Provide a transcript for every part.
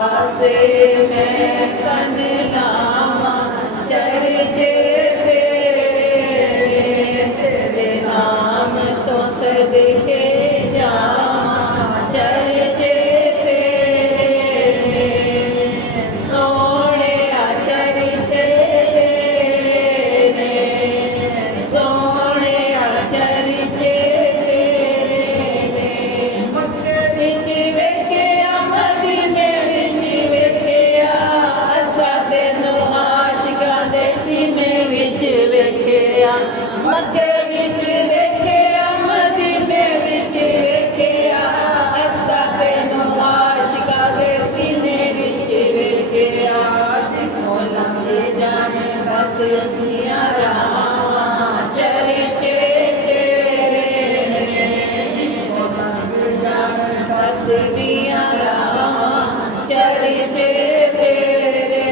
से मैं कन लावा चर्चे तेरे नाम तो सदके जावा चर्चे तेरे सोने चर्चे तेरे सोने चर्चे तेरे मक्के विच वेख्या मदीने विच वेख्या असां तैनूं आशिकां दे सीने विच वेख्या मक्के विच वेख्या मदीने विच वेख्या असां तैनूं आशिकां दे सीने विच वेख्या जिथों लंघे जाने बस जियां रावां चर्चे तेरे जिथों लंघे जाने बस दियां रावां चर्चे तेरे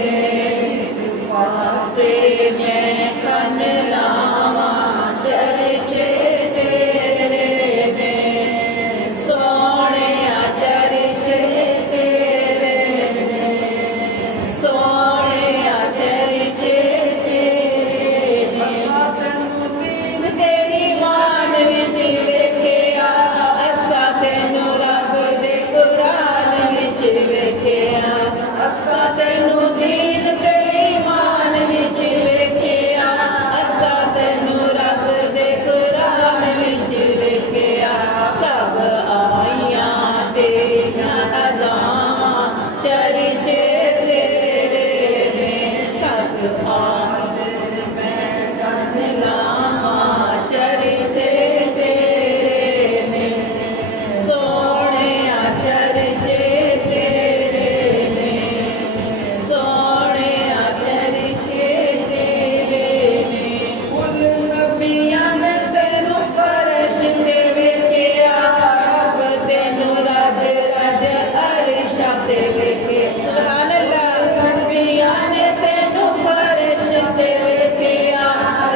जिस पासे मैं कन लावां चर्चे तेरे सोहणिया चर्चे तेरे सोहणिया चर्चे तेरे तेरी मान विच वेख्या असां तैनूं रब दे कुरान विच वेख्या असां तैनूं दीन ते ईमान विच वेख्या असां तैनूं रब दे कुरान विच वेख्या सब आईयां तेरियां अदावां चर्चे तेरे सब आस मैं कन लावां चर्चे तेरे सोहणिया चर्चे तेरे सोहणिया चर्चे तेरे कुल नबियां ने तैनूं फर्श ते वेख्या रब तैनूं रज रज अरशां ते वेख्या सुभान अल्लाह नबियां ने तैनूं फर्श ते वेख्या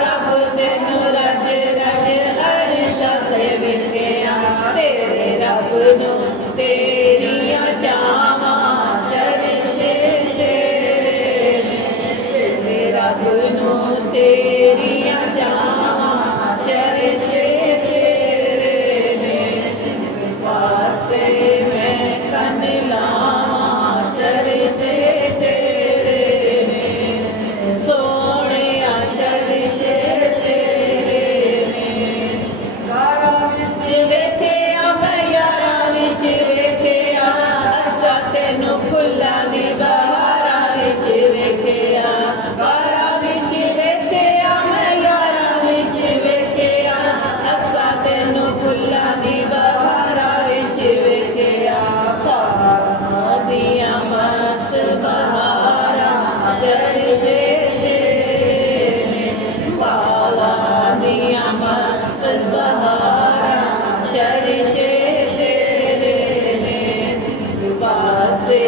रब तैनूं रज रज अरशां ते वेख्या तेरे रब नूं तेरियां चावां चर्चे तेरे रब नूं तेरियां चावां चर्चे तेरे जिस पासे मैं कन लावां चर्चे तेरे सोहणिया चर्चे तेरे गारां विच वेख्या मैं यारां विच वेख्या असां तैनूं फुल्लां दी बहारां विच वेख्या गारां विच वेख्या मैं यारां विच वेख्या असां तैनूं फुल्लां दी बहारां विच वेख्या सारां दियां मस्त बहारां चर्चे तेरे बालां दियां मस्त बहारां चर्चे तेरे जिस पासे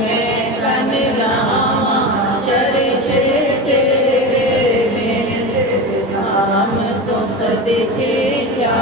मैं कन लावां चर्चे तेरे नाम तो सदके जा